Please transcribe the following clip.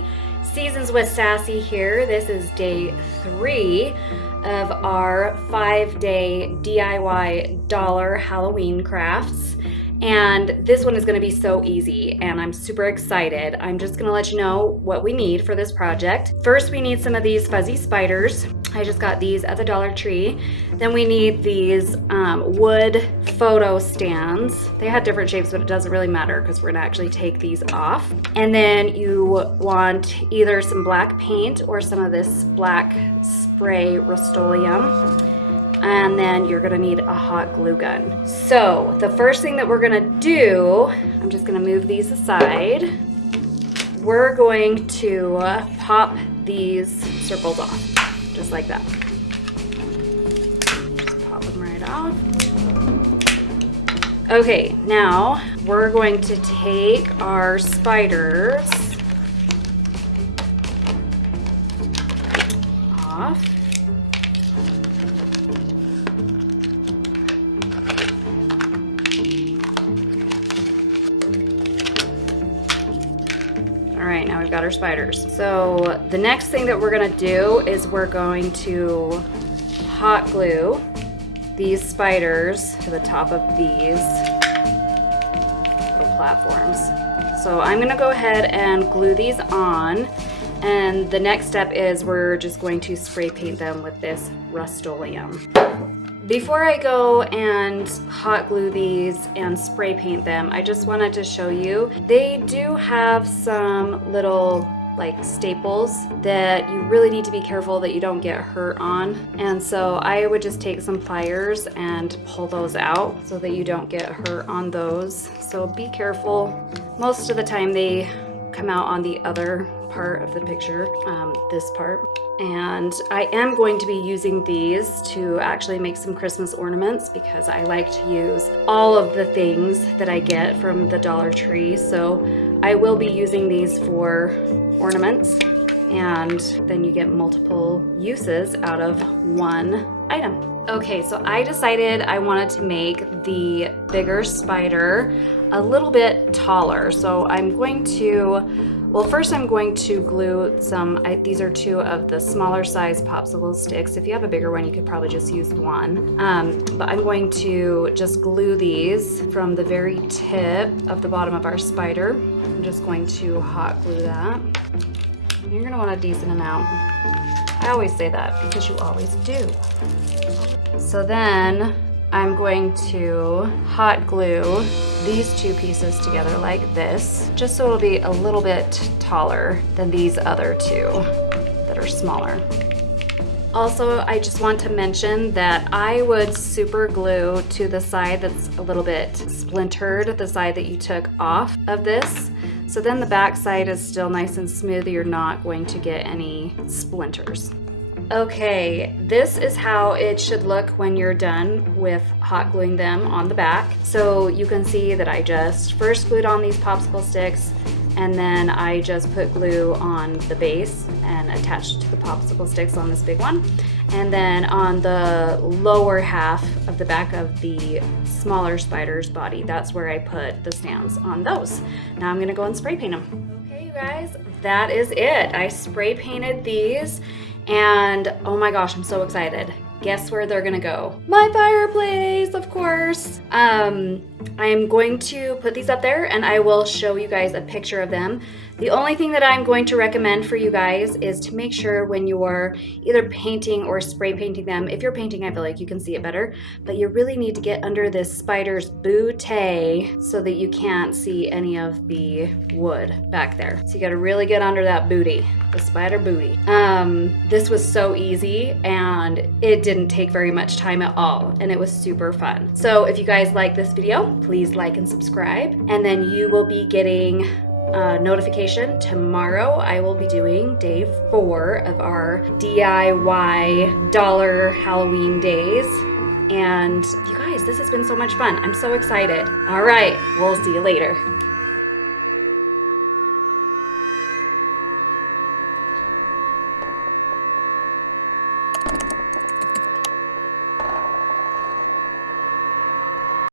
Sassy. Seasons with Sassy here. This is day 3 of our 5-day DIY dollar Halloween crafts. And this one is going to be so easy and I'm super excited. I'm just going to let you know what we need for this project. First, we need some of these fuzzy spiders. I just got these at the Dollar Tree. Then we need these wood photo stands. They had different shapes, but it doesn't really matter because we're gonna actually take these off. And then you want either some black paint or some of this black spray Rust-Oleum. And then you're gonna need a hot glue gun. So the first thing that we're gonna do, I'm just gonna move these aside. We're going to pop these circles off. Just like that. Just pop them right off. Okay, now we're going to take our spiders off. All right, now we've got our spiders. So the next thing that we're gonna do is we're going to hot glue these spiders to the top of these little platforms. So I'm gonna go ahead and glue these on. And the next step is we're just going to spray paint them with this Rust-Oleum. Before I go and hot glue these and spray paint them, I just wanted to show you, they do have some little like staples that you really need to be careful that you don't get hurt on. And so I would just take some pliers and pull those out so that you don't get hurt on those. So be careful. Most of the time they come out on the other part of the picture, this part. And I am going to be using these to actually make some Christmas ornaments because I like to use all of the things that I get from the Dollar Tree. So I will be using these for ornaments, and then you get multiple uses out of one item. Okay, so I decided I wanted to make the bigger spider a little bit taller. So I'm going to, well, first I'm going to glue some, these are 2 of the smaller size popsicle sticks. If you have a bigger one, you could probably just use 1. But I'm going to just glue these from the very tip of the bottom of our spider. I'm just going to hot glue that. You're gonna want a decent amount. I always say that because you always do. So then I'm going to hot glue these 2 pieces together like this, just so it'll be a little bit taller than these other 2 that are smaller. Also, I just want to mention that I would super glue to the side that's a little bit splintered, the side that you took off of this. So then the back side is still nice and smooth. You're not going to get any splinters. Okay, this is how it should look when you're done with hot gluing them on the back. So you can see that I just first glued on these popsicle sticks, and then I just put glue on the base and attached to the popsicle sticks on this big one. And then on the lower half of the back of the smaller spider's body, that's where I put the stands on those. Now I'm gonna go and spray paint them. Okay, you guys, that is it. I spray painted these. And oh my gosh, I'm so excited. Guess where they're gonna go? My fireplace, of course. I'm going to put these up there and I will show you guys a picture of them. The only thing that I'm going to recommend for you guys is to make sure when you're either painting or spray painting them, if you're painting, I feel like you can see it better, but you really need to get under this spider's booty so that you can't see any of the wood back there. So you gotta really get under that booty, the spider booty. This was so easy and it didn't take very much time at all, and it was super fun. So if you guys like this video, please like and subscribe, and then you will be getting notification tomorrow. I will be doing day 4 of our DIY dollar Halloween days. And you guys, this has been so much fun. I'm so excited. All right, we'll see you later.